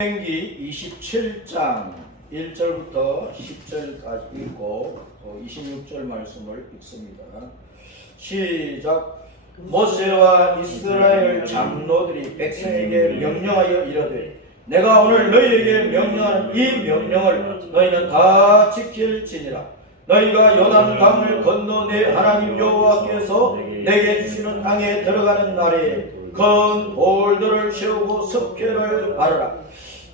신명기 27장 1절부터 10절까지 읽고 26절 말씀을 읽습니다. 시작. 모세와 이스라엘 장로들이 백성에게 명령하여 이르되 내가 오늘 너희에게 명령하는 이 명령을 너희는 다 지킬지니라. 너희가 요단강을 건너 내 하나님 여호와께서 내게 주시는 땅에 들어가는 날에 큰 돌들을 세우고 석회를 바르라.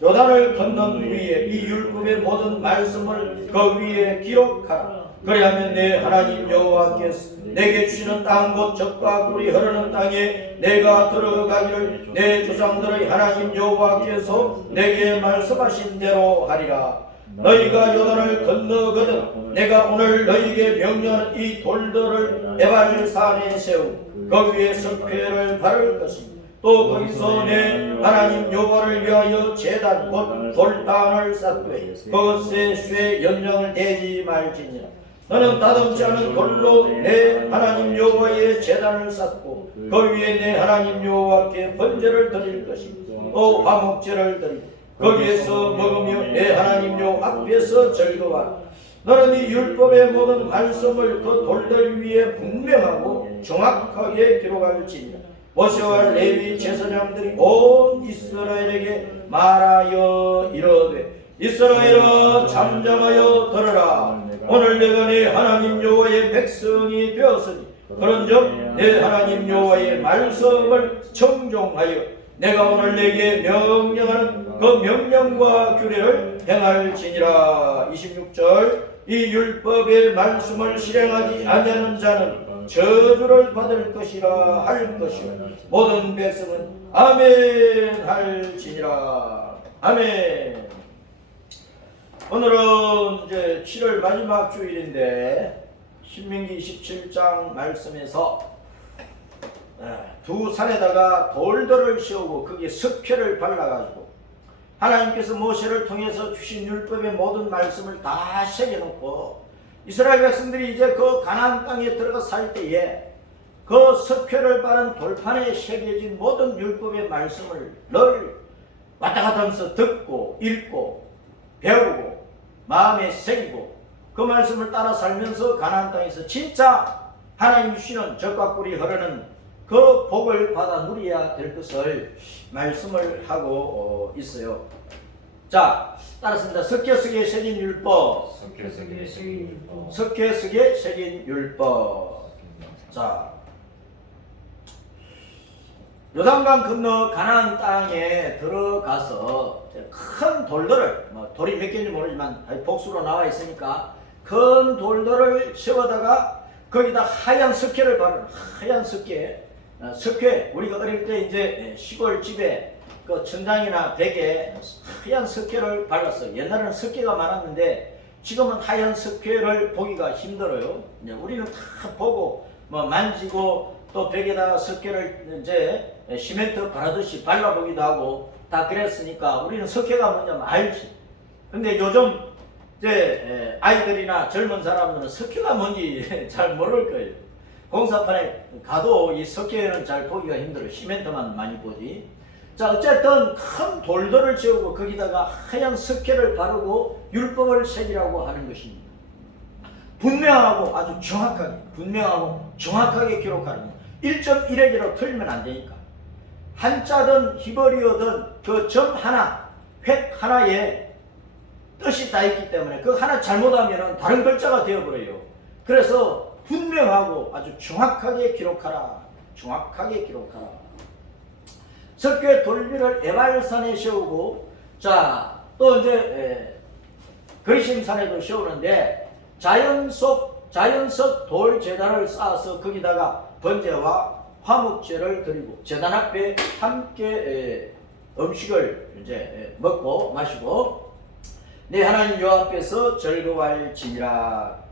요단을 건넌 위에 이 율법의 모든 말씀을 그 위에 기록하라. 그리하면 내 하나님 여호와께서 내게 주시는 땅 곧 젖과 꿀이 흐르는 땅에 내가 들어가기를 내 조상들의 하나님 여호와께서 내게 말씀하신 대로 하리라. 너희가 요단을 건너거든 내가 오늘 너희에게 명령하는 이 돌들을 에발산에 세우고 그 위에 석회를 바를 것입니다. 또 거기서 내 하나님 여호와를 위하여 제단 곧 돌단을 쌓되 그것에 쇠 연장을 대지 말지니라. 너는 다듬지 않은 돌로 내 하나님 여호와의 제단을 쌓고 그 위에 내 하나님 여호와께 번제를 드릴 것이고 또 화목제를 드리고 거기에서 먹으며 내 하나님 여호와 앞에서 즐거워하라. 너는 이 율법의 모든 말씀을 그 돌들 위에 분명하고 정확하게 기록할지니라. 모세와 레위 제사장들이 온 이스라엘에게 말하여 이르되 이스라엘아 잠잠하여 들으라. 오늘 내가 내 하나님 여호와의 백성이 되었으니 그런즉 내 하나님 여호와의 말씀을 청종하여 내가 오늘 내게 명령하는 그 명령과 규례를 행할지니라. 26절. 이 율법의 말씀을 실행하지 아니하는 자는 저주를 받을 것이라 할 것이요 모든 백성은 아멘 할지니라. 아멘. 오늘은 이제 7월 마지막 주일인데 신명기 27장 말씀에서 두 산에다가 돌들을 세우고 거기에 석회를 발라가지고 하나님께서 모세를 통해서 주신 율법의 모든 말씀을 다 새겨놓고 이스라엘 백성들이 이제 그 가나안 땅에 들어가 살 때에 그 석회를 바른 돌판에 새겨진 모든 율법의 말씀을 늘 왔다 갔다 하면서 듣고 읽고 배우고 마음에 새기고 그 말씀을 따라 살면서 가나안 땅에서 진짜 하나님이 주시는 젖과 꿀이 흐르는 그 복을 받아 누려야 될 것을 말씀을 하고 있어요. 자, 따랐습니다. 석회석에 새긴 율법. 석회석에 새긴 율법. 자, 요단강 건너 가나안 땅에 들어가서 큰 돌들을 돌이 몇 개인지 모르지만 복수로 나와 있으니까 큰 돌들을 세워다가 거기다 하얀 석회를 바르는 하얀 석회. 석회, 우리가 어릴 때 이제 시골 집에 그 천장이나 벽에 하얀 석회를 발랐어요. 옛날에는 석회가 많았는데 지금은 하얀 석회를 보기가 힘들어요. 우리는 다 보고 만지고 또 벽에다가 석회를 이제 시멘트 바르듯이 발라보기도 하고 다 그랬으니까 우리는 석회가 뭔지 알지. 근데 요즘 이제 아이들이나 젊은 사람들은 석회가 뭔지 잘 모를 거예요. 공사판에 가도 이 석회는 잘 보기가 힘들어요. 시멘트만 많이 보지. 자, 어쨌든 큰 돌들을 세우고 거기다가 하얀 석회를 바르고 율법을 새기라고 하는 것입니다. 분명하고 아주 정확하게, 분명하고 정확하게 기록하는 거예요. 1.1액이라고 틀리면 안 되니까. 한자든 히브리어든 그 점 하나, 획 하나에 뜻이 다 있기 때문에 그 하나 잘못하면 다른 글자가 되어버려요. 그래서 분명하고 아주 정확하게 기록하라. 정확하게 기록하라. 석회 돌비를 에발산에 세우고, 자, 또 이제 그리심산에도 세우는데 자연석 돌 제단을 쌓아서 거기다가 번제와 화목제를 드리고 제단 앞에 함께 음식을 이제 먹고 마시고 내 하나님 여호와 앞에서 즐거워할지니라.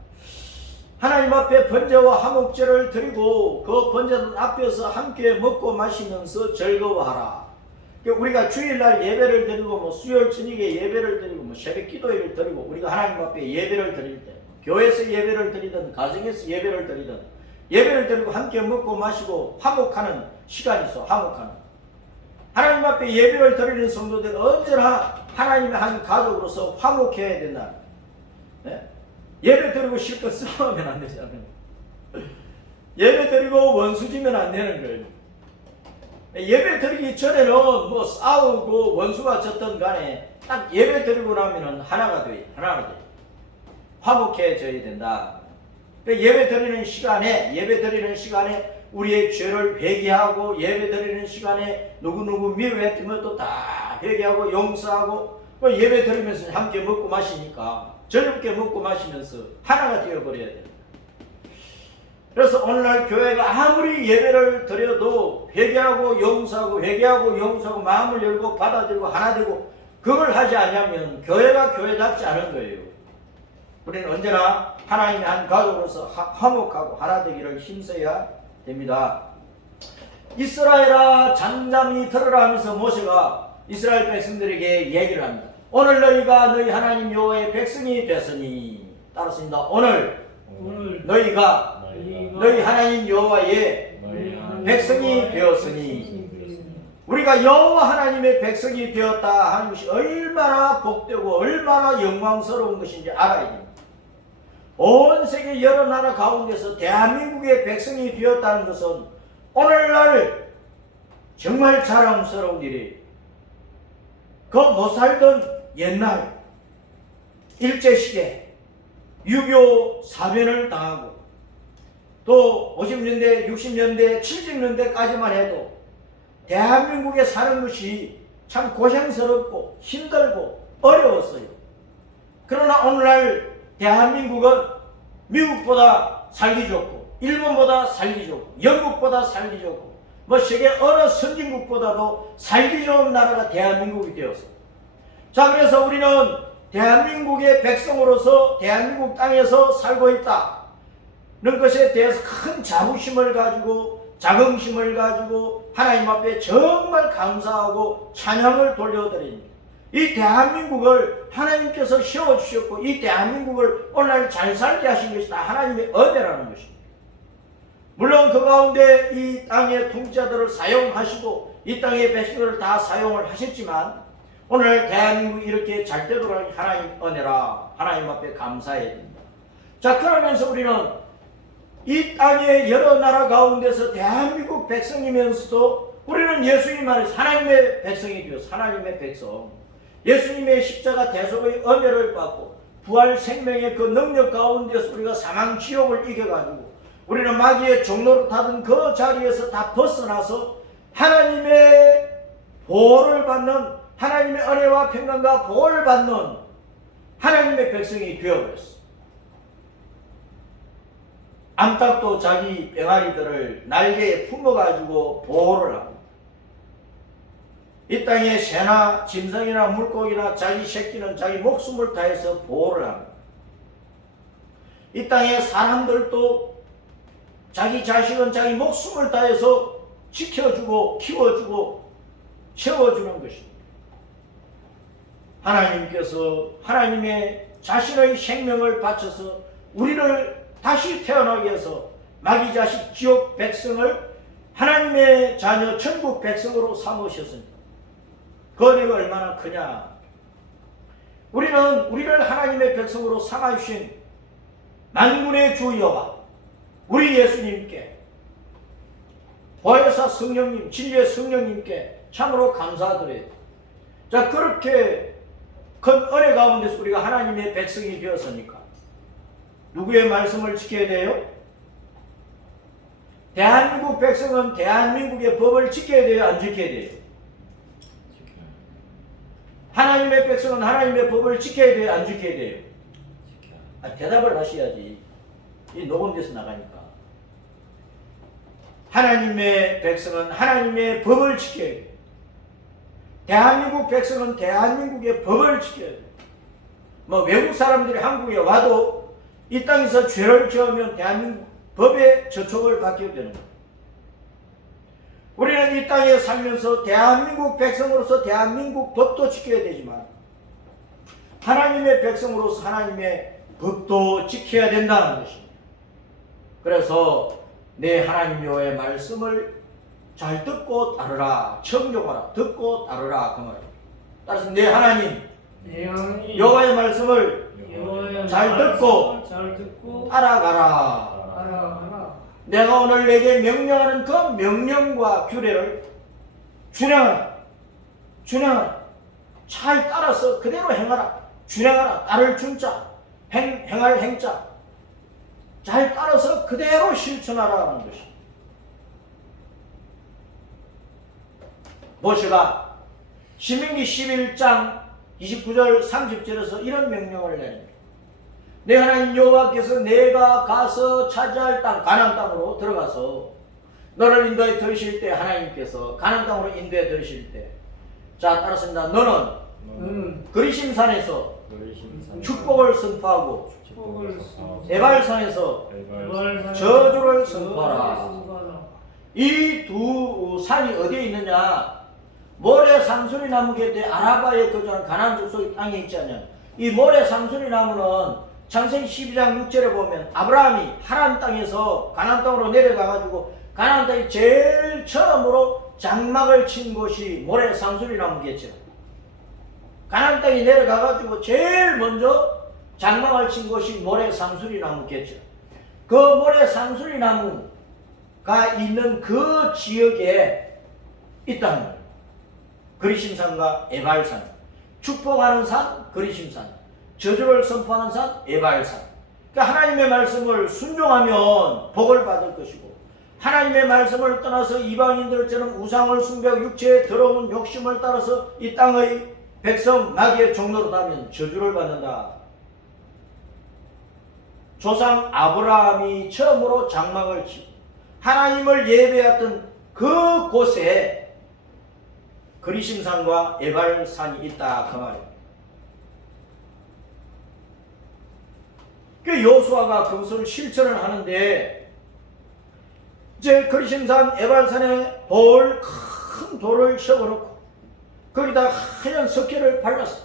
하나님 앞에 번제와 화목제를 드리고 그 번제단 앞에서 함께 먹고 마시면서 즐거워하라. 우리가 주일날 예배를 드리고 수요일 저녁에 예배를 드리고 새벽 기도회를 드리고 우리가 하나님 앞에 예배를 드릴 때 교회에서 예배를 드리든 가정에서 예배를 드리든 예배를 드리고 함께 먹고 마시고 화목하는 시간이 있어. 화목하는 하나님 앞에 예배를 드리는 성도들 언제나 하나님의 한 가족으로서 화목해야 된다. 네? 예배 드리고 실컷 싸우면 안 되잖아요. 예배 드리고 원수지면 안 되는 거예요. 예배 드리기 전에는 뭐 싸우고 원수가 졌던 간에 딱 예배 드리고 나면은 하나가 돼. 화목해져야 된다. 예배 드리는 시간에 우리의 죄를 회개하고, 예배 드리는 시간에 누구누구 미워했던 것도 다 회개하고 용서하고, 예배 드리면서 함께 먹고 마시니까 즐겁게 먹고 마시면서 하나가 되어버려야 된다. 그래서 오늘날 교회가 아무리 예배를 드려도 회개하고 용서하고 마음을 열고 받아들이고 하나 되고 그걸 하지 않으면 교회가 교회답지 않은 거예요. 우리는 언제나 하나님의 한 가족으로서 화목하고 하나 되기를 힘써야 됩니다. 이스라엘아 잠잠히 들으라 하면서 모세가 이스라엘 백성들에게 얘기를 합니다. 오늘 너희가 너희 하나님 여호와의 백성이 됐으니, 따랐습니다. 오늘 너희가 너희 하나님 여호와의 백성이 되었으니, 우리가 여호와 하나님의 백성이 되었다 하는 것이 얼마나 복되고 얼마나 영광스러운 것인지 알아야 됩니다. 온 세계 여러 나라 가운데서 대한민국의 백성이 되었다는 것은 오늘날 정말 자랑스러운 일이에요. 그 못 살던 옛날 일제시대 6.25 사변을 당하고 또 50년대, 60년대, 70년대까지만 해도 대한민국에 사는 것이 참 고생스럽고 힘들고 어려웠어요. 그러나 오늘날 대한민국은 미국보다 살기 좋고, 일본보다 살기 좋고, 영국보다 살기 좋고, 뭐 세계 어느 선진국보다도 살기 좋은 나라가 대한민국이 되었어요. 자, 그래서 우리는 대한민국의 백성으로서 대한민국 땅에서 살고 있다는 것에 대해서 큰 자부심을 가지고, 자긍심을 가지고 하나님 앞에 정말 감사하고 찬양을 돌려드립니다. 이 대한민국을 하나님께서 세워주셨고, 이 대한민국을 오늘날 잘 살게 하신 것이 다 하나님의 은혜라는 것입니다. 물론 그 가운데 이 땅의 통치자들을 사용하시고 이 땅의 백성들을 다 사용을 하셨지만, 오늘 대한민국이 이렇게 잘 되도록 하나님 은혜라, 하나님 앞에 감사해야 됩니다. 자, 그러면서 우리는 이 땅의 여러 나라 가운데서 대한민국 백성이면서도 우리는 예수님 안에서 하나님의 백성이 되어서 하나님의 백성, 예수님의 십자가 대속의 은혜를 받고 부활 생명의 그 능력 가운데서 우리가 사망 지옥을 이겨가지고 우리는 마귀의 종로를 타던 그 자리에서 다 벗어나서 하나님의 보호를 받는, 하나님의 은혜와 평강과 보호를 받는 하나님의 백성이 되어버렸어. 암탉도 자기 병아리들을 날개에 품어가지고 보호를 합니다. 이 땅에 새나 짐승이나 물고기나 자기 새끼는 자기 목숨을 다해서 보호를 합니다. 이 땅의 사람들도 자기 자식은 자기 목숨을 다해서 지켜주고 키워주고 채워주는 것입니다. 하나님께서 하나님의 자신의 생명을 바쳐서 우리를 다시 태어나게 해서 마귀 자식 지옥 백성을 하나님의 자녀 천국 백성으로 삼으셨습니다. 그 은혜가 얼마나 크냐. 우리는 우리를 하나님의 백성으로 삼아주신 만군의 주 여호와 우리 예수님께, 보혜사 성령님, 진리의 성령님께 참으로 감사드려요. 자, 그렇게 큰 은혜 가운데서 우리가 하나님의 백성이 되었으니까 누구의 말씀을 지켜야 돼요? 대한민국 백성은 대한민국의 법을 지켜야 돼요? 안 지켜야 돼요? 하나님의 백성은 하나님의 법을 지켜야 돼요? 안 지켜야 돼요? 대답을 하셔야지. 이 녹음돼서 나가니까. 하나님의 백성은 하나님의 법을 지켜야 돼요. 대한민국 백성은 대한민국의 법을 지켜야 돼요. 뭐 외국 사람들이 한국에 와도 이 땅에서 죄를 지으면 대한민국 법에 저촉을 받게 되는 거예요. 우리는 이 땅에 살면서 대한민국 백성으로서 대한민국 법도 지켜야 되지만 하나님의 백성으로서 하나님의 법도 지켜야 된다는 것입니다. 그래서 내 하나님 여호와의 말씀을 잘 듣고 따르라. 청종하라. 듣고 따르라. 그 말이에요. 따라서 내 하나님 여호와의 말씀을 잘 듣고 따라가라. 내가 오늘 내게 명령하는 그 명령과 규례를 준행하라. 잘 따라서 그대로 행하라. 준행하라. 따를 준자, 행할 행자. 잘 따라서 그대로 실천하라는 것입니다. 모세가 신명기 11장 29절 30절에서 이런 명령을 내립니다. 내 하나님 여호와께서 내가 가서 차지할 땅 가나안 땅으로 들어가서 너를 인도해 들으실 때 하나님께서 가나안 땅으로 인도해 들으실 때 자 따랐습니다. 너는 그리심산에서 축복을 선포하고 에발산에서 저주를 선포하라. 이 두 산이 어디에 있느냐? 모래 상수리 나무 곁에 아라바에 거주하는 가나안 족속의 땅에 있지 않냐? 이 모래 상수리 나무는 창세기 12장 6절에 보면 아브라함이 하란 땅에서 가나안 땅으로 내려가가지고 가나안 땅에 제일 처음으로 장막을 친 곳이 모래 상수리 나무겠죠. 가나안 땅에 내려가가지고 제일 먼저 장막을 친 곳이 모래 상수리 나무겠죠. 그 모래 상수리 나무가 있는 그 지역에 있다는 거예요. 그리심산과 에발산, 축복하는 산 그리심산, 저주를 선포하는 산 에발산. 그러니까 하나님의 말씀을 순종하면 복을 받을 것이고 하나님의 말씀을 떠나서 이방인들처럼 우상을 숭배하고 육체의 더러운 욕심을 따라서 이 땅의 백성 마귀의 종로로 가면 저주를 받는다. 조상 아브라함이 처음으로 장막을 치고 하나님을 예배했던 그 곳에 그리심산과 에발산이 있다 그 말이에요. 그 여호수아가 그것을 실천을 하는데 이제 그리심산 에발산에 큰 돌을 세워놓고 거기다 하얀 석회를 발랐어.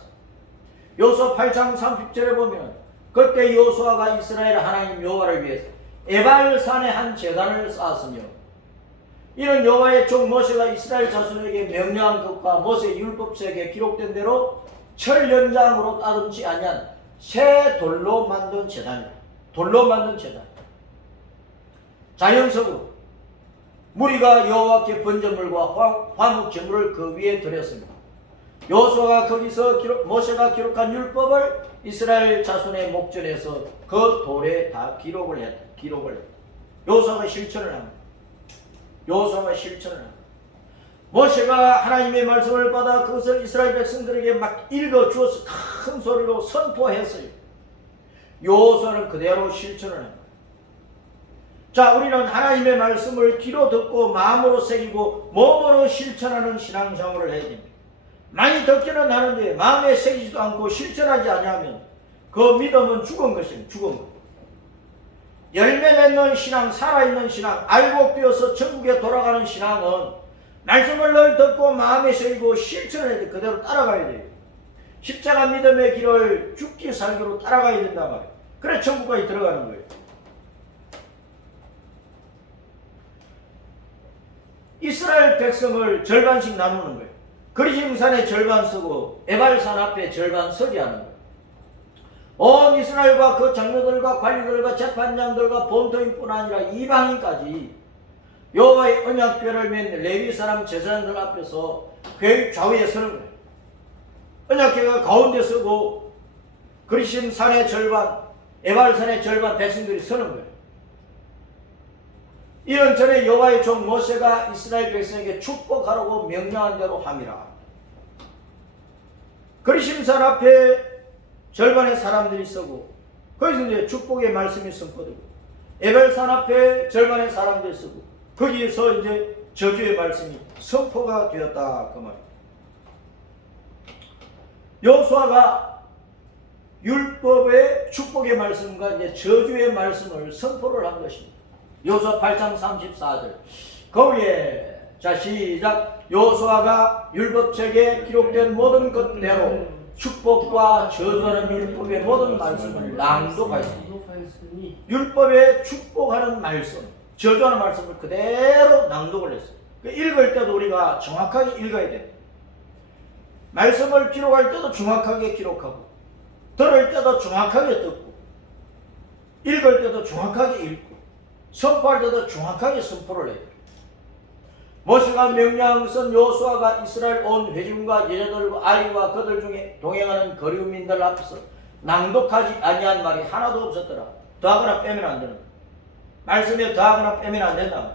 여호수아 8장 30절에 보면 그때 여호수아가 이스라엘 하나님 여호와를 위해서 에발산에 한 제단을 쌓았으며 이는 여호와의 종 모세가 이스라엘 자손에게 명령한 것과 모세 율법책에 기록된 대로 철 연장으로 따듬지 아니한 새 돌로 만든 제단이다. 돌로 만든 제단. 자연석으로 무리가 여호와께 번제물과 화목 제물을 그 위에 드렸습니다. 여호수아가 거기서 모세가 기록한 율법을 이스라엘 자손의 목전에서 그 돌에 다 기록을 했다. 여호수아가 실천을 합니다. 모세가 하나님의 말씀을 받아 그것을 이스라엘 백성들에게 막 읽어 주어서 큰 소리로 선포했어요. 여호수아는 그대로 실천을 합니다. 자, 우리는 하나님의 말씀을 귀로 듣고 마음으로 새기고 몸으로 실천하는 신앙생활을 해야 됩니다. 많이 듣기는 하는데 마음에 새기지도 않고 실천하지 않으면 그 믿음은 죽은 것입니다. 죽은 것. 열매 맺는 신앙, 살아있는 신앙, 알곡 되어서 천국에 돌아가는 신앙은 말씀을 늘 듣고 마음에 새기고 실천을 해야 돼. 그대로 따라가야 돼요. 십자가 믿음의 길을 죽기 살기로 따라가야 된단 말이에요. 그래 천국까지 들어가는 거예요. 이스라엘 백성을 절반씩 나누는 거예요. 그리심산에 절반 서고 에발산 앞에 절반 서게 하는 거예요. 온 이스라엘과 그 장로들과 관리들과 재판장들과 본토인뿐 아니라 이방인까지 여호와의 언약궤를 맨 레위 사람 제사장들 앞에서 궤 좌우에 서는 거예요. 언약궤가 가운데 서고 그리심산의 절반, 에발산의 절반 백성들이 서는 거예요. 이런 전에 여호와의 종 모세가 이스라엘 백성에게 축복하라고 명령한 대로 함이라. 그리심산 앞에 절반의 사람들이 서고 거기서 이제 축복의 말씀이 선포되고 에발산 앞에 절반의 사람들이 서고 거기에서 이제 저주의 말씀이 선포가 되었다 그 말입니다. 여호수아가 율법의 축복의 말씀과 이제 저주의 말씀을 선포를 한 것입니다. 여호수아 8장 34절 거기에 자 시작 여호수아가 율법책에 기록된 모든 것대로 축복과 저주하는 율법의 모든 말씀을 낭독하였으니 율법에 축복하는 말씀 저주하는 말씀을 그대로 낭독을 했어요. 읽을 때도 우리가 정확하게 읽어야 돼. 말씀을 기록할 때도 정확하게 기록하고, 들을 때도 정확하게 듣고, 읽을 때도 정확하게 읽고, 선포할 때도 정확하게 선포를 해야 돼. 모세가 명령한 것은 여호수아가 이스라엘 온 회중과 여자들과 아이와 그들 중에 동행하는 거류민들 앞에서 낭독하지 아니한 말이 하나도 없었더라. 더하거나 빼면 안 되는 거야. 말씀에 더하거나 빼면 안 된다.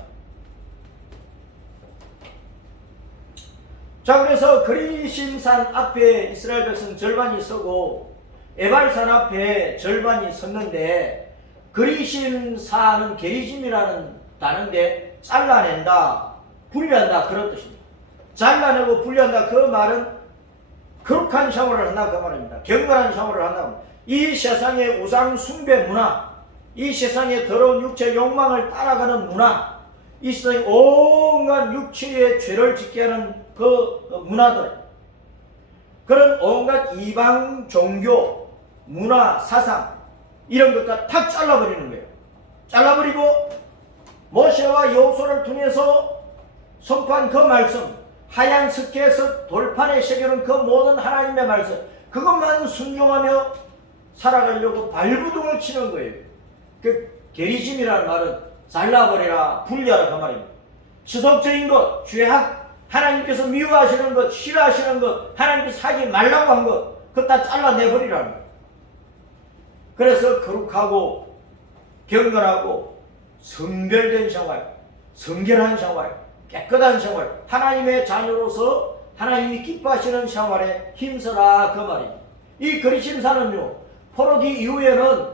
자, 그래서 그리심산 앞에 이스라엘 백성 절반이 서고 에발산 앞에 절반이 섰는데, 그리심산은 게리심이라는 단어인데 잘라낸다, 분리한다 그런 뜻입니다. 잘라내고 분리한다 그 말은 거룩한 샤워를 한다 그 말입니다. 경건한 샤워를 한다. 이 세상의 우상 숭배 문화, 이 세상의 더러운 육체 욕망을 따라가는 문화, 이 세상의 온갖 육체의 죄를 짓게 하는 그 문화들, 그런 온갖 이방 종교, 문화, 사상 이런 것과 탁 잘라버리는 거예요. 잘라버리고 모세와 여호수아를 통해서 선포한 그 말씀, 하얀 스케에서 돌판에 새겨놓은 그 모든 하나님의 말씀, 그것만 순종하며 살아가려고 발부둥을 치는 거예요. 그 게리심이라는 말은 잘라버리라, 분리하라 그 말입니다. 지속적인 것, 죄악, 하나님께서 미워하시는 것, 싫어하시는 것, 하나님께서 하지 말라고 한 것, 그거 다 잘라내버리라는 거예요. 그래서 거룩하고 경건하고 성별된 생활, 성결한 생활, 깨끗한 생활, 하나님의 자녀로서 하나님이 기뻐하시는 생활에 힘써라 그 말입니다. 이 그리심산은요, 포로기 이후에는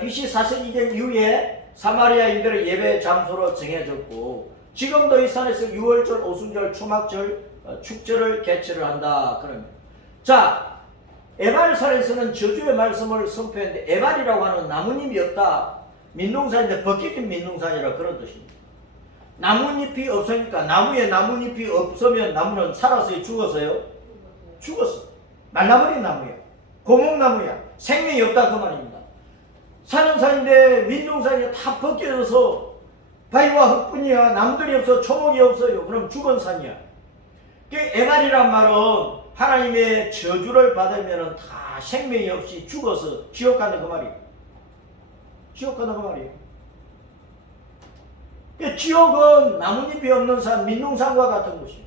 BC 42년 이후에 사마리아인들의 예배 장소로 정해졌고, 지금도 이 산에서 유월절, 오순절, 초막절, 축절을 개최를 한다 그럽니다. 자, 에발산에서는 저주의 말씀을 선포했는데, 에발이라고 하는 나뭇잎이 없다, 민둥산인데 벗겨진 민둥산이라 그런 뜻입니다. 나뭇잎이 없으니까, 나무에 나뭇잎이 없으면 나무는 살았어요, 죽었어요? 죽었어. 말라버린 나무야, 고목나무야, 생명이 없다 그 말입니다. 사는 산인데 민둥산이 다 벗겨져서 바위와 흙뿐이야, 나무들이 없어, 초목이 없어요. 그럼 죽은 산이야. 에발이란 말은 하나님의 저주를 받으면 다 생명이 없이 죽어서 지옥 가는 그 말이에요. 지옥 가는 그 말이에요. 지옥은 나뭇잎이 없는 산, 민둥산과 같은 곳이에요.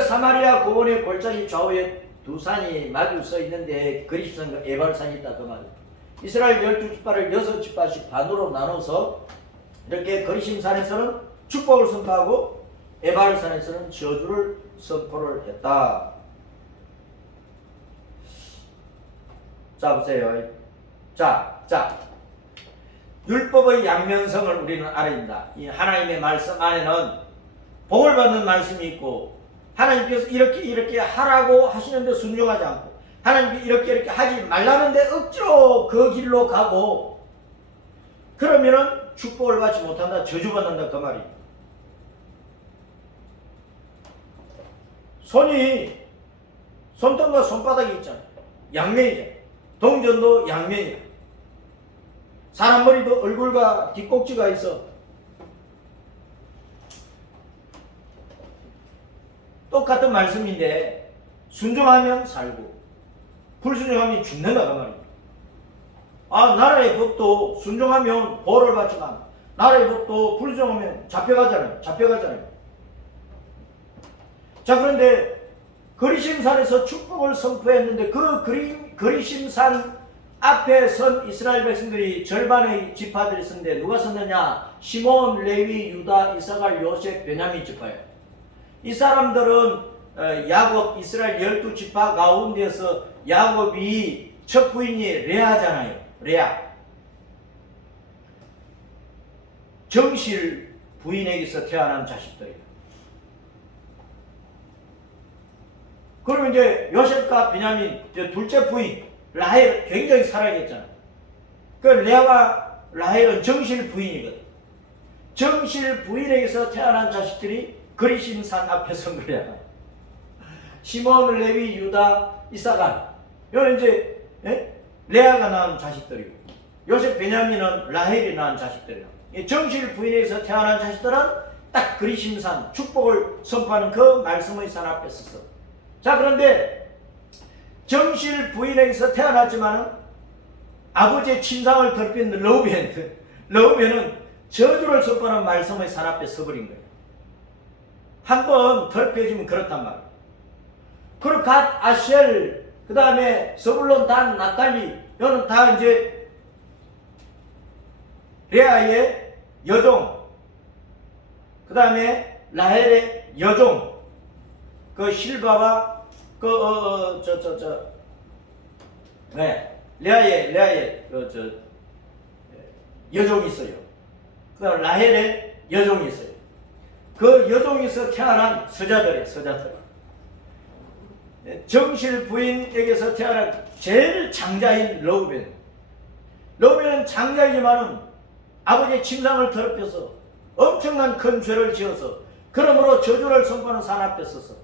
사마리아 고원의 골짜기 좌우에 두 산이 마주 서 있는데 그리심산과 에발산이 있다 그 말이에요. 이스라엘 12지파를 6지파씩 반으로 나눠서 이렇게 그리심산에서는 축복을 선포하고 에발산에서는 저주를 선포를 했다. 자, 보세요. 자, 율법의 양면성을 우리는 알아야 된다. 이 하나님의 말씀 안에는 복을 받는 말씀이 있고, 하나님께서 이렇게 하라고 하시는데 순종하지 않고, 하나님께서 이렇게 하지 말라는데 억지로 그 길로 가고, 그러면은 축복을 받지 못한다, 저주받는다 그 말이에요. 손등과 손바닥이 있잖아요. 양면이잖아요. 동전도 양면이야. 사람 머리도 얼굴과 뒷꼭지가 있어. 똑같은 말씀인데 순종하면 살고 불순종하면 죽는다 그 말입니다. 나라의 법도 순종하면 벌을 받지만 나라의 법도 불순종하면 잡혀가잖아요. 자, 그런데 그리심산에서 축복을 선포했는데 그 그리심산 앞에 선 이스라엘 백성들이 절반의 지파들이 섰는데 누가 섰느냐? 시몬, 레위, 유다, 이사갈, 요셉, 베냐민 지파예요. 이 사람들은 야곱, 이스라엘 12지파 가운데서 야곱이 첫 부인이 레아잖아요. 레아. 정실 부인에게서 태어난 자식들이에요. 그러면 이제 요셉과 베냐민 둘째 부인 라헬 굉장히 사랑했잖아. 그 레아와 라헬은 정실 부인이거든. 정실 부인에게서 태어난 자식들이 그리심산 앞에 선 거야. 시몬, 레위, 유다, 이사갈. 이건 이제 레아가 낳은 자식들이고, 요셉, 베냐민은 라헬이 낳은 자식들이야. 이 정실 부인에게서 태어난 자식들은 딱 그리심산 축복을 선포하는 그 말씀의 산 앞에 서서. 자, 그런데 정실 부인에게서 태어났지만은 아버지의 침상을 더럽힌 르우벤은 저주를 선포하는 말씀의 산 앞에 서버린 거예요. 한번 더럽혀지면 그렇단 말이에요. 그리고 갓, 아셀, 그 다음에 서불론, 단, 납달리, 이거는 다 이제 레아의 여종, 그 다음에 라헬의 여종, 그 실바와 레아의 여종이 있어요. 그 다음 라헬의 여종이 있어요. 그 여종에서 태어난 서자들이에요. 서자들. 정실 부인에게서 태어난 제일 장자인 르우벤은 장자이지만은 아버지의 침상을 더럽혀서 엄청난 큰 죄를 지어서 그러므로 저주를 선포하는 산 앞에 서서,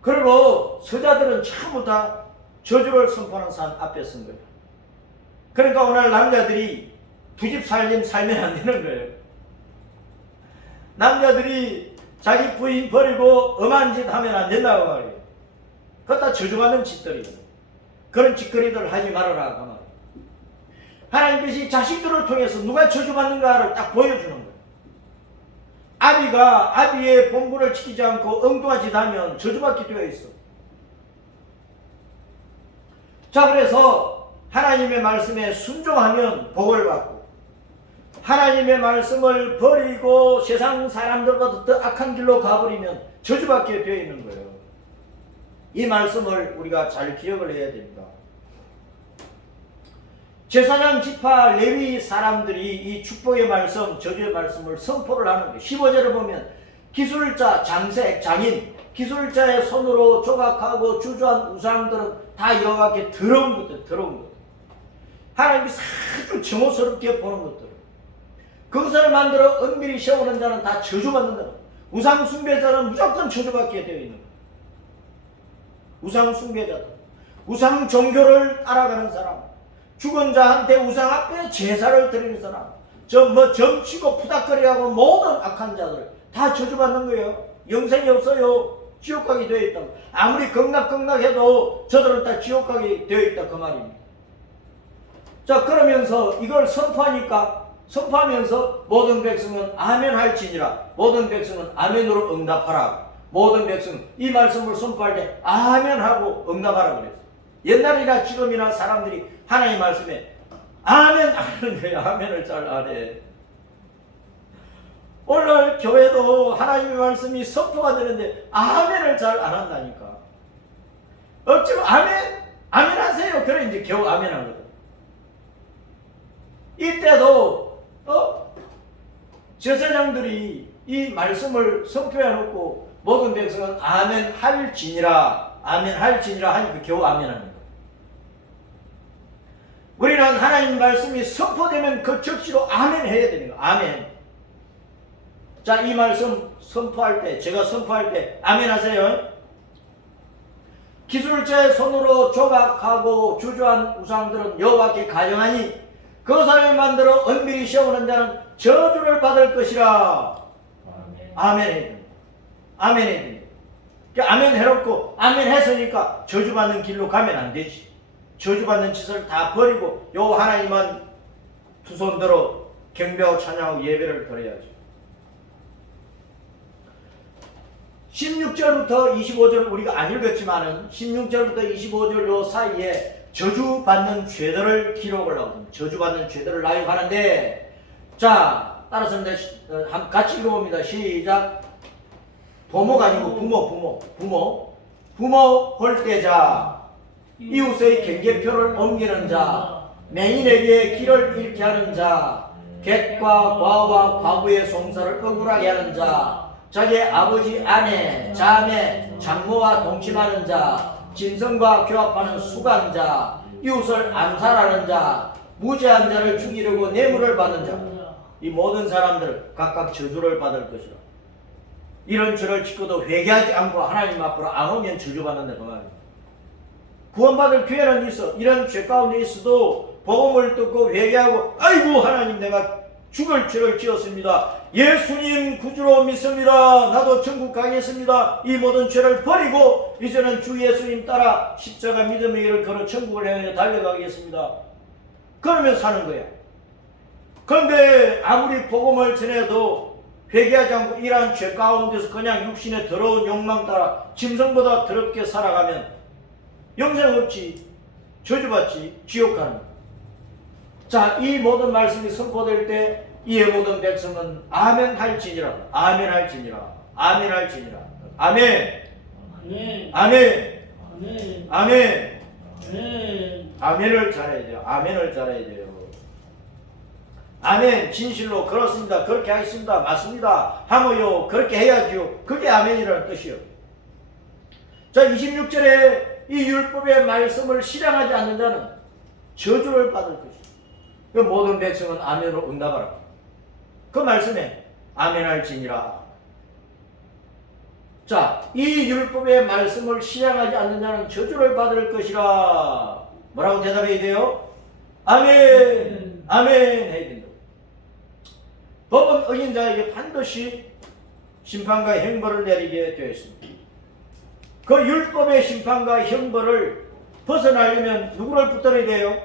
그리고 서자들은 전부 다 저주를 선포하는 산 앞에 선 거예요. 그러니까 오늘 남자들이 두 집 살면 안 되는 거예요. 남자들이 자기 부인 버리고 엄한 짓 하면 안 된다고 말이에요. 그것 다 저주받는 짓들이에요. 그런 짓거리들을 하지 말아라 그 말이에요. 하나님께서 자식들을 통해서 누가 저주받는가를 딱 보여주는 거예요. 아비의 본분을 지키지 않고 엉뚱한 짓 하면 저주받게 되어 있어. 자, 그래서 하나님의 말씀에 순종하면 복을 받고, 하나님의 말씀을 버리고 세상 사람들보다 더 악한 길로 가버리면 저주받게 되어 있는 거예요. 이 말씀을 우리가 잘 기억을 해야 됩니다. 제사장 지파 레위 사람들이 이 축복의 말씀, 저주의 말씀을 선포를 하는 거예요. 15절에 보면 기술자, 장색, 장인, 기술자의 손으로 조각하고 주조한 우상들은 다 여호와께 더러운 것들. 하나님이 아주 정오스럽게 보는 것들. 그것을 만들어 은밀히 세우는 자는 다 저주받는다. 우상 숭배자는 무조건 저주받게 되어 있는 거예요. 우상 숭배자들, 우상 종교를 따라가는 사람, 죽은 자한테 우상 앞에 제사를 드리는 사람, 점치고 푸닥거리하고 모든 악한 자들 다 저주받는 거예요. 영생이 없어요. 지옥 가게 되어 있다. 아무리 극락해도 저들은 다 지옥 가게 되어 있다 그 말입니다. 자, 그러면서 이걸 선포하면서 모든 백성은 아멘 할지니라. 모든 백성은 아멘으로 응답하라. 모든 백성은 이 말씀을 선포할 때 아멘 하고 응답하라 그랬어요. 옛날이나 지금이나 사람들이 하나님 말씀에 아멘 하는데 아멘을 잘 안 해. 오늘 교회도 하나님의 말씀이 선포가 되는데 아멘을 잘 안 한다니까. 어찌고 아멘 하세요. 그래 이제 겨우 아멘 하거든. 이때도 제사장들이 이 말씀을 선포해놓고 모든 백성은 아멘 할지니라 하니까 겨우 아멘 하는 거예요. 우리는 하나님 말씀이 선포되면 그 즉시로 아멘 해야 되는 거예요. 아멘. 자, 이 말씀 선포할 때, 제가 선포할 때 아멘 하세요. 기술자의 손으로 조각하고 주조한 우상들은 여호와께 가증하니 그것을 만들어 은밀히 세우는 자는 저주를 받을 것이라. 아멘 해야 됩니다. 아멘 해야 됩니다. 아멘 해놓고 아멘 했으니까 저주받는 길로 가면 안 되지. 저주받는 짓을 다 버리고 요 하나님만 두 손 들어 경배하고 찬양하고 예배를 드려야지. 16절부터 25절 우리가 안 읽었지만은 16절부터 25절 요 사이에 저주받는 죄들을 기록을 하고 저주받는 죄들을 나열하는데, 자, 따라서 같이 읽어봅니다. 시작. 부모가 아니고 부모 홀대자, 이웃의 경계표를 옮기는 자, 맹인에게 길을 잃게 하는 자, 객과 과와 과부의 송사를 억울하게 하는 자, 자기 아버지, 아내, 자매, 장모와 동침하는 자, 짐승과 교합하는 수간자, 이웃을 암살하는 자, 무죄한 자를 죽이려고 뇌물을 받는 자, 이 모든 사람들 각각 저주를 받을 것이라. 이런 죄를 짓고도 회개하지 않고 하나님 앞으로 안 오면 저주받는다 그 말이에요. 구원받을 기회는 있어. 이런 죄 가운데 있어도 복음을 듣고 회개하고 아이고 하나님 내가 죽을 죄를 지었습니다. 예수님 구주로 믿습니다. 나도 천국 가겠습니다. 이 모든 죄를 버리고 이제는 주 예수님 따라 십자가 믿음의 길을 걸어 천국을 향해 달려가겠습니다. 그러면 사는 거야. 그런데 아무리 복음을 전해도 회개하지 않고 이러한 죄 가운데서 그냥 육신의 더러운 욕망 따라 짐승보다 더럽게 살아가면 영생 없지, 저주받지, 지옥 가는 거야. 자, 이 모든 말씀이 선포될 때 이의 모든 백성은 아멘 할지니라. 아멘 할지니라. 아멘 할지니라. 아멘. 아멘. 아멘. 아멘. 아멘. 아멘. 아멘을 잘해야 돼요. 아멘을 잘해야 돼요. 아멘. 진실로 그렇습니다. 그렇게 하겠습니다. 맞습니다. 하모요. 그렇게 해야지요. 그게 아멘이라는 뜻이요. 자, 26절에 이 율법의 말씀을 실행하지 않는 자는 저주를 받을 것이다. 그 모든 백성은 아멘으로 응답하라. 그 말씀에 아멘할지니라. 자, 이 율법의 말씀을 실행하지 않는 자는 저주를 받을 것이라. 뭐라고 대답해야 돼요? 아멘. 아멘 해야 된다. 법은 어긴 자에게 반드시 심판과 형벌을 내리게 되어 있습니다. 그 율법의 심판과 형벌을 벗어나려면 누구를 붙들어야 돼요?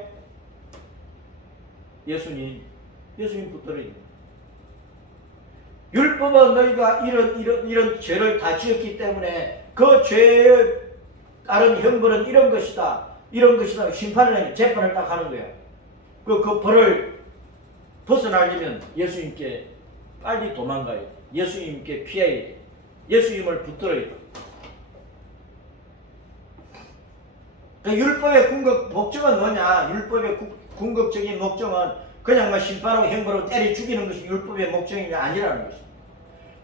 예수님 붙들어야 돼요. 율법은 너희가 이런 죄를 다 지었기 때문에 그 죄에 따른 형벌은 이런 것이다. 이런 것이다. 심판을 내면 재판을 딱 하는 거야. 그 벌을 벗어나려면 예수님께 빨리 도망가야 돼. 예수님께 피해야 돼. 예수님을 붙들어야 돼. 율법의 목적은 뭐냐? 율법의 궁극적인 목적은 그냥 심판하고 형벌하고 때려 죽이는 것이 율법의 목적이 아니라는 것입니다.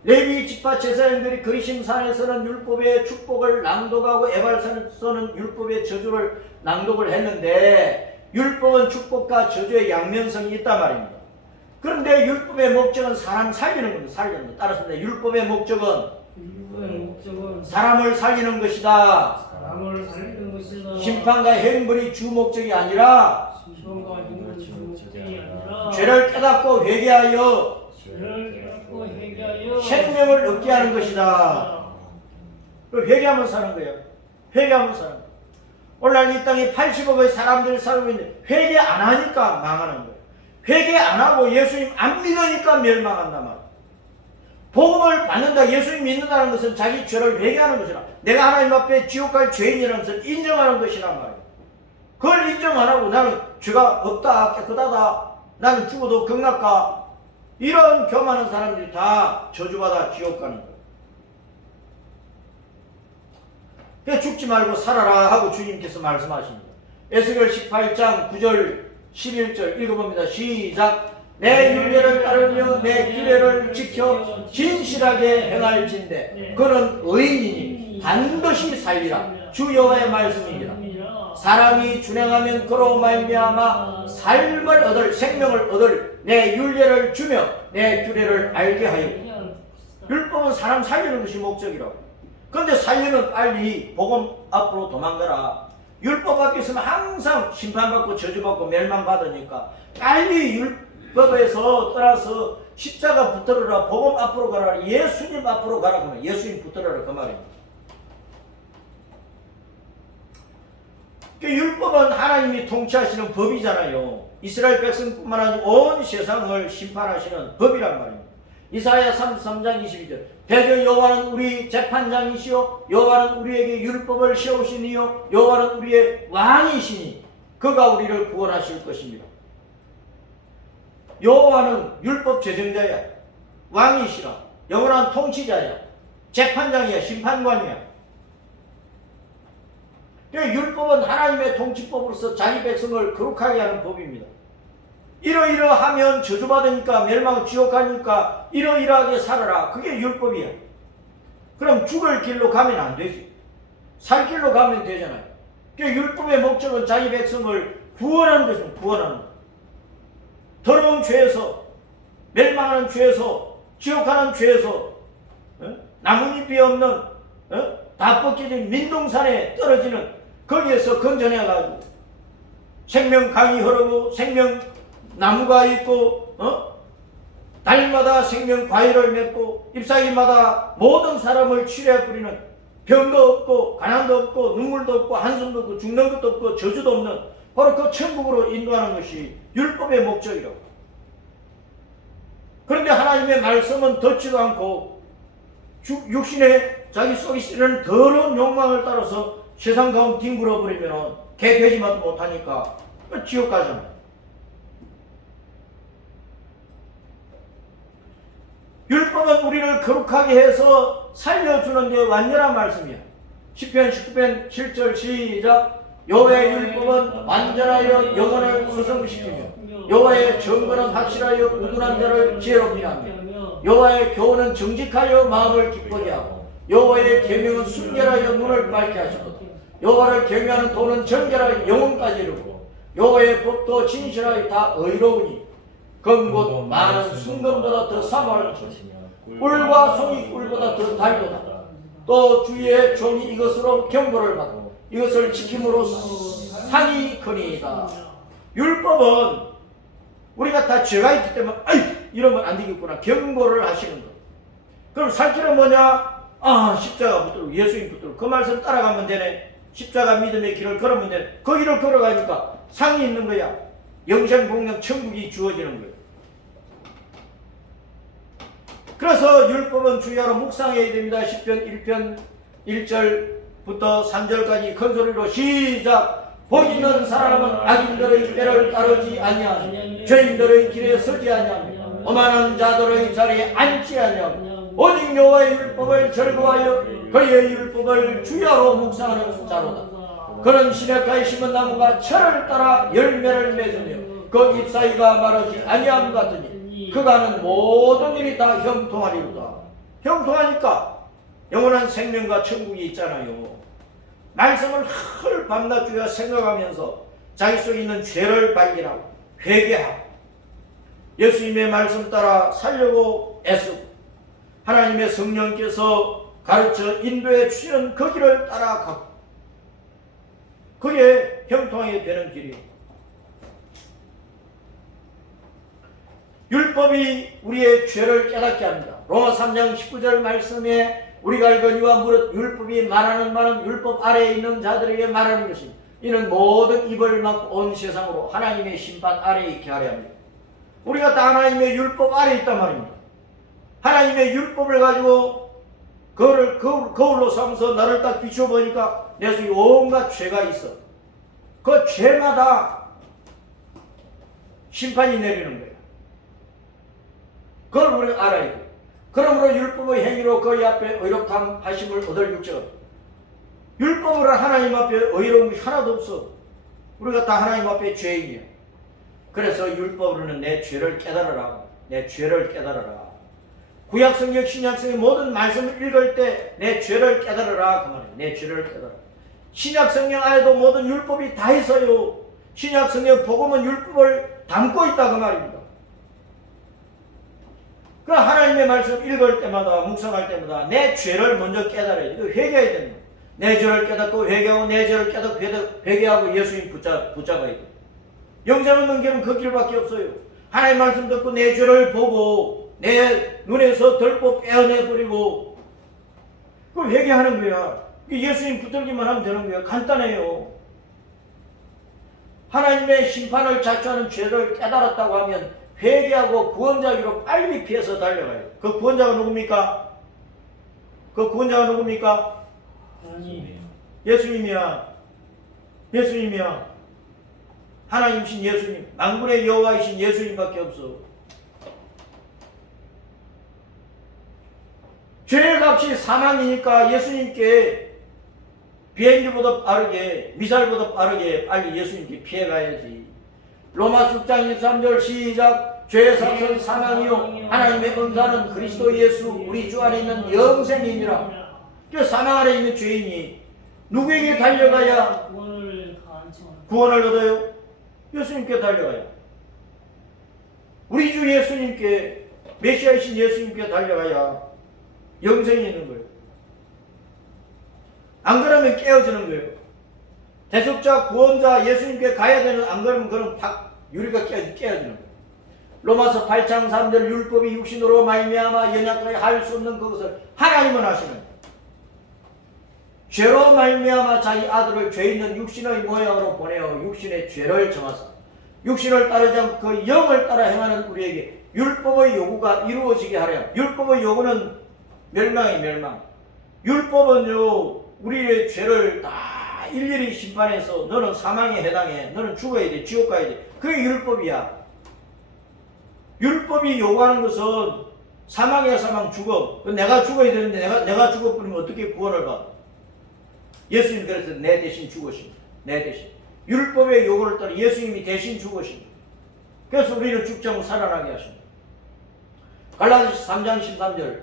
레위 지파 제사장들이 그리심산에서는 율법의 축복을 낭독하고 에발산에서는 율법의 저주를 낭독을 했는데 율법은 축복과 저주의 양면성이 있단 말입니다. 그런데 율법의 목적은 사람 살리는 겁니다. 살리는 것. 따라서 율법의 목적은 사람을 살리는 것이다. 사람을 살리는 것이다. 심판과 형벌이 주 목적이 아니라 심판과 형벌이 주 목적이 아니라 죄를 깨닫고 회개하여 생명을 얻게 하는 것이다. 회개하면 사는 거예요. 회개하면 사는 거예요. 오늘날 이 땅에 80억의 사람들이 살고 있는데 회개 안 하니까 망하는 거예요. 회개 안 하고 예수님 안 믿으니까 멸망한단 말이에요. 복음을 받는다, 예수님 믿는다는 것은 자기 죄를 회개하는 것이라, 내가 하나님 앞에 지옥 갈 죄인이라는 것을 인정하는 것이란 말이에요. 그걸 인정 안 하고 나는 죄가 없다, 깨끗하다, 나는 죽어도 극락가, 이런 교만한 사람들이 다 저주받아 지옥 가는 거예요. 그래서 죽지 말고 살아라 하고 주님께서 말씀하십니다. 에스겔 18장 9절 11절 읽어봅니다. 시작. 내 율례를 따르며 내 규례를 지켜 진실하게 행할진대 그는 의인이니 반드시 살리라. 주 여호와의 말씀이니라. 사람이 준행하면 그로 말미암아 삶을 얻을, 생명을 얻을 내 율례를 주며 내 규례를 알게 하여. 율법은 사람 살리는 것이 목적이라고. 그런데 살려면 빨리 복음 앞으로 도망가라. 율법 앞에 있으면 항상 심판받고 저주받고 멸망받으니까 빨리 율법에서 떠나서 십자가 붙들어라. 복음 앞으로 가라. 예수님 앞으로 가라. 그러면 예수님 붙들어라. 그 말입니다. 율법은 하나님이 통치하시는 법이잖아요. 이스라엘 백성뿐만 아니라 온 세상을 심판하시는 법이란 말입니다. 이사야 33장 22절. 대저 여호와는 우리 재판장이시요 여호와는 우리에게 율법을 세우시니요 여호와는 우리의 왕이시니 그가 우리를 구원하실 것입니다. 여호와는 율법 제정자야. 왕이시라. 영원한 통치자야. 재판장이야. 심판관이야. 율법은 하나님의 통치법으로서 자기 백성을 거룩하게 하는 법입니다. 이러이러하면 저주받으니까 멸망 지옥 가니까 이러이러하게 살아라. 그게 율법이야. 그럼 죽을 길로 가면 안 되지. 살 길로 가면 되잖아요. 율법의 목적은 자기 백성을 구원하는 것입니다. 구원하는 것. 더러운 죄에서, 멸망하는 죄에서, 지옥하는 죄에서, 나뭇잎이 없는 다 벗겨진 민둥산에 떨어지는 거기에서 건져내가지고 생명 강이 흐르고 생명 나무가 있고 달마다 생명 과일을 맺고 잎사귀마다 모든 사람을 치료해 뿌리는 병도 없고 가난도 없고 눈물도 없고 한숨도 없고 죽는 것도 없고 저주도 없는 바로 그 천국으로 인도하는 것이 율법의 목적이라고. 그런데 하나님의 말씀은 듣지도 않고 육신의 자기 속에 있는 더러운 욕망을 따라서 세상 가운데 뒹굴어 버리면 개 돼지맛도 못하니까 지옥 가잖아요. 율법은 우리를 거룩하게 해서 살려주는 데 완전한 말씀이야. 시편 19편 7절 시작. 여호와의 율법은 완전하여 영혼을 소성시키며 여호와의 정거는 확실하여 우둔한 자를 지혜롭게 하며 여호와의 교훈은 정직하여 마음을 기쁘게 하고 여호와의 계명은 순결하여 눈을 밝게 하시고 여호와를 경외하는 도는 정결하여 영혼까지 이루고 여호와의 법도 진실하여 다 의로우니 검곧 많은 순금보다 더 사모할 것이며 꿀과 송이 꿀보다 더 달도다. 또 주의 종이 이것으로 경고를 받고 이것을 지킴으로 상이 크니이다. 율법은 우리가 다 죄가 있기 때문에 이러면 안 되겠구나 경고를 하시는 거. 그럼 살 길은 뭐냐? 십자가 붙들고 예수님 붙들고 그 말씀 따라가면 되네. 십자가 믿음의 길을 걸으면 되네. 그 길을 걸어가니까 상이 있는 거야. 영생 복령 천국이 주어지는 거예요. 그래서 율법은 주야로 묵상해야 됩니다. 시편 1편 1절부터 3절까지 큰 소리로 시작. 복 있는 사람은 악인들의 때를 따르지 아니하며 죄인들의 길에 서지 아니하며 오만한 자들의 자리에 앉지 아니하며 오직 여호와의 율법을 즐거워하여 그의 율법을 주야로 묵상하는 자로다. 그는 시냇가에 심은 나무가 철을 따라 열매를 맺으며 그 잎사귀가 마르지 아니함 같으니 그가 하는 모든 일이 다 형통하리로다. 형통하니까 영원한 생명과 천국이 있잖아요. 말씀을 헐 밤낮 주여 생각하면서 자기 속에 있는 죄를 발견하고 회개하고 예수님의 말씀 따라 살려고 애쓰고 하나님의 성령께서 가르쳐 인도해 주시는 그 길을 따라가고 그게 형통하게 되는 길이에요. 율법이 우리의 죄를 깨닫게 합니다. 로마 3장 19절 말씀에 우리가 알거니와 무릇 율법이 말하는 말은 율법 아래에 있는 자들에게 말하는 것이 이는 모든 입을 막고 온 세상으로 하나님의 심판 아래에 있게 하려 합니다. 우리가 다 하나님의 율법 아래에 있단 말입니다. 하나님의 율법을 가지고 그거를 거울로 삼아서 나를 딱 비춰보니까 내 속에 온갖 죄가 있어. 그 죄마다 심판이 내리는 거예요. 그걸 우리가 알아야 돼요. 그러므로 율법의 행위로 그의 앞에 의롭담 하심을 얻을 육적. 율법으로 하나님 앞에 의로움이 하나도 없어. 우리가 다 하나님 앞에 죄인이야. 그래서 율법으로는 내 죄를 깨달아라. 내 죄를 깨달아라. 구약성경 신약성의 모든 말씀을 읽을 때 내 죄를 깨달아라 그 말이에요. 내 죄를 깨달아라. 신약성경 안에도 모든 율법이 다 있어요. 신약성경 복음은 율법을 담고 있다 그 말입니다. 그 하나님의 말씀 읽을 때마다 묵상할 때마다 내 죄를 먼저 깨달아야 돼. 회개해야 된다. 내 죄를 깨닫고 회개하고 내 죄를 깨닫고 회개하고 예수님 붙잡아야 돼. 영생 얻는 길은 그 길밖에 없어요. 하나님 말씀 듣고 내 죄를 보고 내 눈에서 덜컥 빼어내버리고 그 회개하는 거야. 예수님 붙들기만 하면 되는 거야. 간단해요. 하나님의 심판을 자초하는 죄를 깨달았다고 하면 회개하고 구원자기로 빨리 피해서 달려가요. 그 구원자가 누굽니까? 그 구원자가 누굽니까? 예수님이야. 예수님이야. 하나님이신 예수님, 만군의 여호와이신 예수님밖에 없어. 죄의 값이 사망이니까 예수님께 비행기보다 빠르게, 미사일보다 빠르게 빨리 예수님께 피해가야지. 로마서 6장 23절 시작. 죄의 삭은 사망이요 하나님의 은사는 그리스도 예수 우리 주 안에 있는 영생이니라. 그 사망 안에 있는 죄인이 누구에게 달려가야 구원을 얻어요? 예수님께 달려가요. 우리 주 예수님께, 메시아이신 예수님께 달려가야 영생이 있는 거예요. 안 그러면 깨어지는 거예요. 대속자, 구원자, 예수님께 가야 되는, 안 그러면 그럼 팍 유리가 깨어지는 거예요. 로마서 8장 3절 율법이 육신으로 말미암아 연약하게 할 수 없는 그것을 하나님은 하시는 죄로 말미암아 자기 아들을 죄 있는 육신의 모양으로 보내어 육신의 죄를 정하사 육신을 따르지 않고 그 영을 따라 행하는 우리에게 율법의 요구가 이루어지게 하려. 율법의 요구는 멸망이 멸망. 율법은요 우리의 죄를 다 일일이 심판해서 너는 사망에 해당해, 너는 죽어야 돼, 지옥 가야 돼. 그게 율법이야. 율법이 요구하는 것은 사망이야 사망, 죽어. 내가 죽어야 되는데 내가 죽어버리면 어떻게 구원을 받아? 예수님 그래서 내 대신 죽으십니다. 내 대신. 율법의 요구를 따라 예수님이 대신 죽으십니다. 그래서 우리는 죽지 않고 살아나게 하십니다. 갈라디아서 3장 13절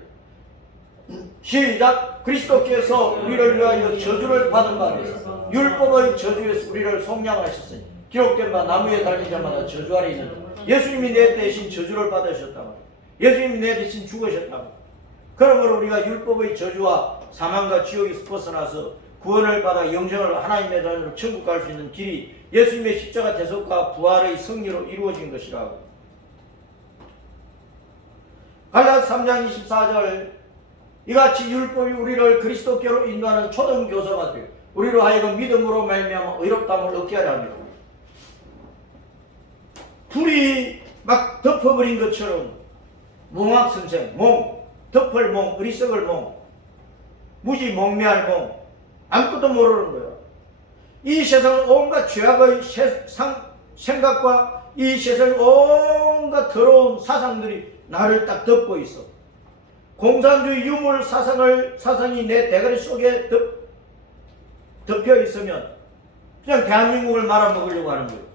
시작. 그리스도께서 우리를 위하여 저주를 받은 바 되사 율법의 저주에서 우리를 속량하셨으니 기록된 바 나무에 달린 자마다 저주 아래 있는 예수님이 내 대신 저주를 받으셨다고. 예수님이 내 대신 죽으셨다고. 그러므로 우리가 율법의 저주와 사망과 지옥에서 벗어나서 구원을 받아 영생을 하나님의 자녀로 천국 갈 수 있는 길이 예수님의 십자가 대속과 부활의 승리로 이루어진 것이라고. 갈라디아서 3장 24절 이같이 율법이 우리를 그리스도께로 인도하는 초등교사가 되어 우리로 하여금 믿음으로 말미암아 의롭다함을 얻게 하려 합니다. 불이 막 덮어버린 것처럼 몽학선생, 덮을 몽, 어리석을 몽, 무지 몽매할 몽, 아무것도 모르는 거예요. 이 세상은 온갖 죄악의 생각과 이 세상의 온갖 더러운 사상들이 나를 딱 덮고 있어. 공산주의 유물 사상이 내 대가리 속에 덮여 있으면 그냥 대한민국을 말아먹으려고 하는 거예요.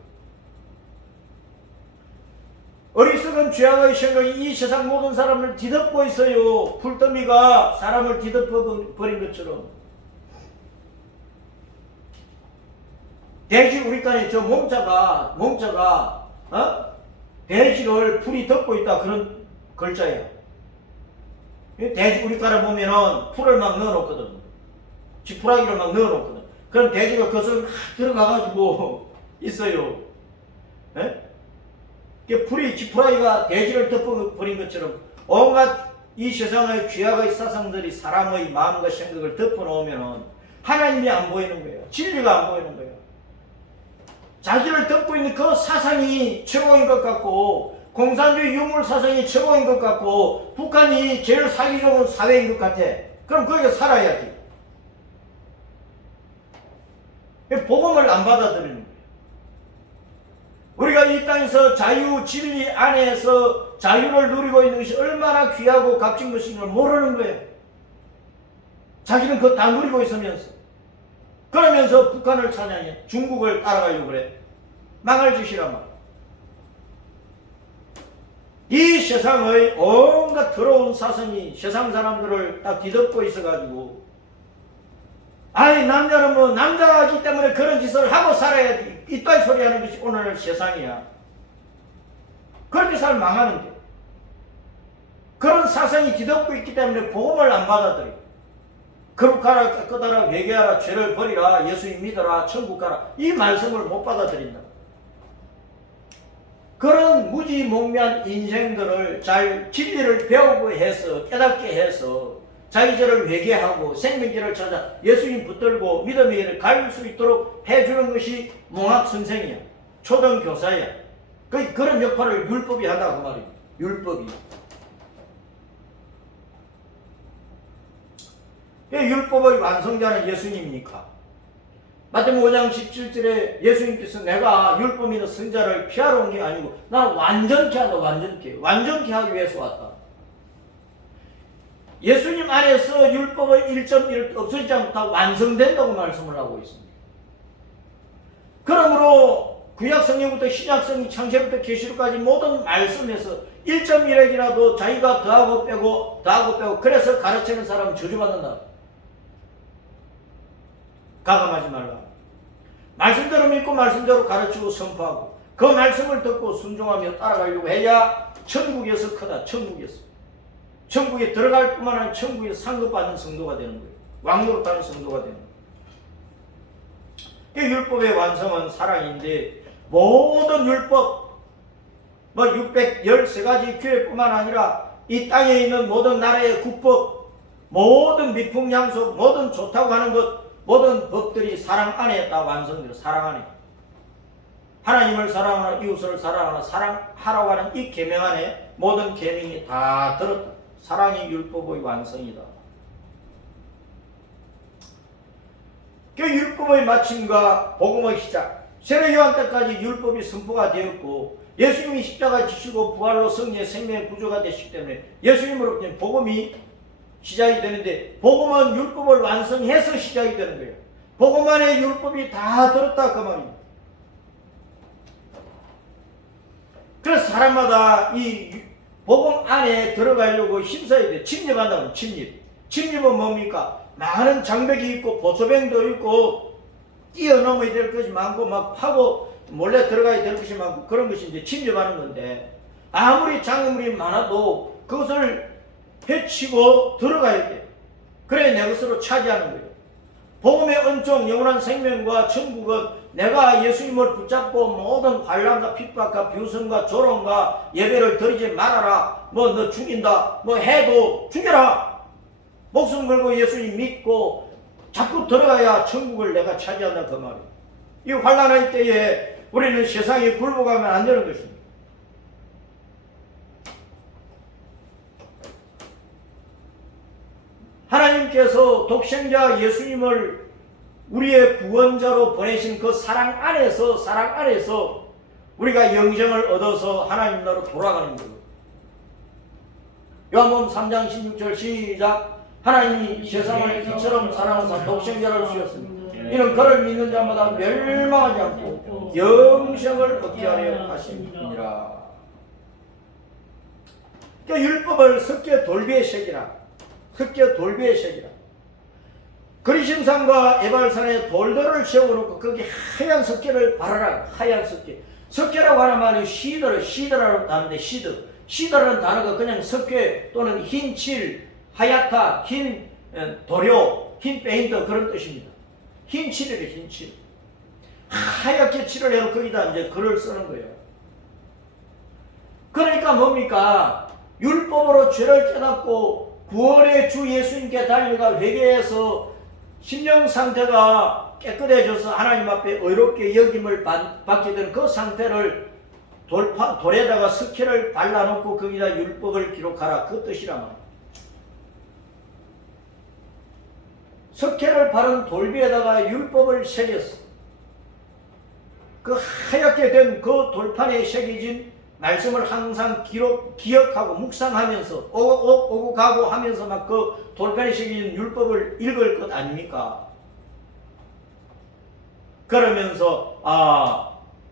어리석은 죄악의 생각이 이 세상 모든 사람을 뒤덮고 있어요. 풀더미가 사람을 뒤덮어 버린 것처럼. 돼지 우리 딴에 저 몽자가 돼지를 풀이 덮고 있다 그런 글자예요. 돼지 우리 딴에 보면은 풀을 막 넣어놓거든. 지푸라기를 막 넣어놓거든. 그럼 돼지가 그것을 막 들어가가지고 있어요. 풀이 지푸라기가 돼지를 덮어버린 것처럼 온갖 이 세상의 죄악의 사상들이 사람의 마음과 생각을 덮어놓으면 하나님이 안 보이는 거예요. 진리가 안 보이는 거예요. 자기를 덮고 있는 그 사상이 최고인 것 같고 공산주의 유물 사상이 최고인 것 같고 북한이 제일 살기 좋은 사회인 것 같아. 그럼 거기서 살아야지. 복음을 안 받아들이는 거예요. 우리가 이 땅에서 자유 진리 안에서 자유를 누리고 있는 것이 얼마나 귀하고 값진 것인 걸 모르는 거예요. 자기는 그거 다 누리고 있으면서 그러면서 북한을 찬양해 중국을 따라가려고 그래. 망할 짓이란 말. 이 세상의 온갖 더러운 사상이 세상 사람들을 딱 뒤덮고 있어가지고 아이 남자는 뭐 남자이기 때문에 그런 짓을 하고 살아야지 이따위 소리 하는 것이 오늘 세상이야. 그렇게 살면 망하는데 그런 사상이 뒤덮고 있기 때문에 복음을 안 받아들여. 거룩하라 깨끗하라 회개하라 죄를 버리라 예수님 믿어라 천국 가라 이 말씀을 못 받아들인다. 그런 무지몽매한 인생들을 잘 진리를 배우고 해서 깨닫게 해서 자기 죄를 회개하고 생명길을 찾아 예수님 붙들고 믿음의 길을 갈 수 있도록 해주는 것이 몽학선생이야. 초등교사야. 그런 역할을 율법이 한다고 그 말이야. 율법이. 율법의 완성자는 예수님이니까. 마태복음 5장 17절에 예수님께서 내가 율법 믿는 선자를 피하러 온 게 아니고 나는 완전케 하다. 완전케 하기 위해서 왔다. 예수님 안에서 율법의 1.1 없어지지 않고 다 완성된다고 말씀을 하고 있습니다. 그러므로 구약성경부터 신약성경 창세부터 계시록까지 모든 말씀에서 1.1핵이라도 자기가 더하고 빼고 그래서 가르치는 사람은 저주받는다. 가감하지 말라. 말씀대로 믿고 말씀대로 가르치고 선포하고 그 말씀을 듣고 순종하며 따라가려고 해야 천국에서 크다. 천국에 들어갈 뿐만 아니라 천국에서 상급받는 성도가 되는 거예요. 왕노릇하는 성도가 되는 거예요. 율법의 완성은 사랑인데 모든 율법 뭐 613가지 규례뿐만 아니라 이 땅에 있는 모든 나라의 국법, 모든 미풍양속, 모든 좋다고 하는 것, 모든 법들이 사랑 안에 다 완성돼요. 사랑 안에. 하나님을 사랑하라, 이웃을 사랑하라, 사랑하라고 하는 이 계명 안에 모든 계명이 다 들었다. 사랑이 율법의 완성이다. 그 율법의 마침과 복음의 시작, 세례 요한 때까지 율법이 선포가 되었고 예수님이 십자가 지시고 부활로 성리의 생명의 구조가 되시기 때문에 예수님으로부터 복음이 시작이 되는데, 복음은 율법을 완성해서 시작이 되는 거예요. 복음 안에 율법이 다 들었다 그 말입니다. 그래서 사람마다 이 복음 안에 들어가려고 힘써야 돼. 침입한다고. 침입은 뭡니까? 많은 장벽이 있고 보초병도 있고 뛰어넘어야 될 것이 많고 막 파고 몰래 들어가야 될 것이 많고 그런 것이 이제 침입하는 건데, 아무리 장애물이 많아도 그것을 헤치고 들어가야 돼. 그래 내 것으로 차지하는 거예요. 복음의 은총, 영원한 생명과 천국은 내가 예수님을 붙잡고 모든 환난과 핍박과 비웃음과 조롱과 예배를 드리지 말아라, 뭐 너 죽인다, 뭐 해도 죽여라, 목숨 걸고 예수님 믿고 자꾸 들어가야 천국을 내가 차지한다 그 말이에요. 이 환난의 때에 우리는 세상에 굴복하면 안 되는 것입니다. 하나님께서 독생자 예수님을 우리의 구원자로 보내신 그 사랑 안에서 우리가 영생을 얻어서 하나님 나라로 돌아가는 거예요. 요한복음 3장 16절 시작. 하나님이 세상을 이처럼 사랑하사 독생자를 주셨습니다. 이는 그를 믿는 자마다 멸망하지 않고 영생을 얻게 하려 하심이니라. 그러니까 율법을 석계 돌비의 색이라. 석계 돌비의 색이라. 그리심산과 에발산에 돌들을 세워놓고 거기 하얀 석계를 바르라. 하얀 석계. 석계라고 하는 말이 시드라는 단어인데, 시드라는 단어가 그냥 석계 또는 흰 칠, 하얗다, 흰 도료, 흰 페인트 그런 뜻입니다. 흰 칠이래, 흰 칠. 하얗게 칠을 해서 거기다 이제 글을 쓰는 거예요. 그러니까 뭡니까? 율법으로 죄를 깨닫고 구원의 주 예수님께 달려가 회개해서 심령 상태가 깨끗해져서 하나님 앞에 의롭게 여김을 받게 되는 그 상태를 돌에다가 석회를 발라놓고 거기다 율법을 기록하라, 그 뜻이란 말이에요. 석회를 바른 돌비에다가 율법을 새겼어. 그 하얗게 된 그 돌판에 새겨진 말씀을 항상 기억하고 묵상하면서 오고 가고 하면서 막 그 돌판에 새겨진 율법을 읽을 것 아닙니까? 그러면서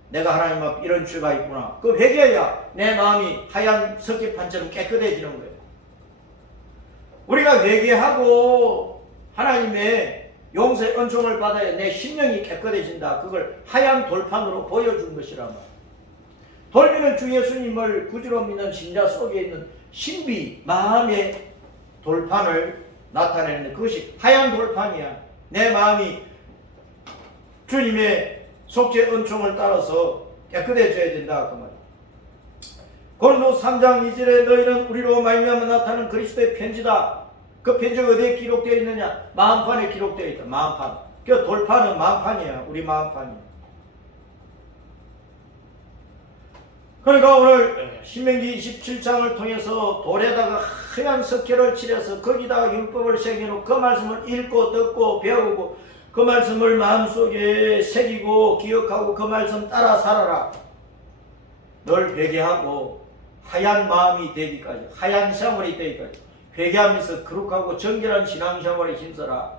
내가 하나님 앞에 이런 죄가 있구나. 그 회개해야 내 마음이 하얀 석기판처럼 깨끗해지는 거예요. 우리가 회개하고 하나님의 용서의 은총을 받아야 내 심령이 깨끗해진다. 그걸 하얀 돌판으로 보여준 것이란 말이에요. 돌비는 주 예수님을 구주로 믿는 신자 속에 있는 신비, 마음의 돌판을 나타내는 그것이 하얀 돌판이야. 내 마음이 주님의 속죄 은총을 따라서 깨끗해져야 된다 그 말이야. 고린도 3장 2절에 너희는 우리로 말미암아 나타나는 그리스도의 편지다. 그 편지가 어디에 기록되어 있느냐? 마음판에 기록되어 있다. 마음판. 그 돌판은 마음판이야. 우리 마음판이야. 그러니까 오늘 신명기 27장을 통해서 돌에다가 하얀 석회를 칠해서 거기다가 율법을 새겨놓고 그 말씀을 읽고 듣고 배우고 그 말씀을 마음속에 새기고 기억하고 그 말씀 따라 살아라. 널 회개하고 하얀 마음이 되기까지, 하얀 생활이 되기까지 회개하면서 거룩하고 정결한 신앙생활에 힘써라.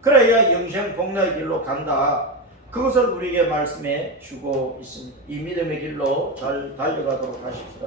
그래야 영생 복락의 길로 간다. 그것을 우리에게 말씀해 주고 있습니다. 이 믿음의 길로 잘 달려가도록 하십시다.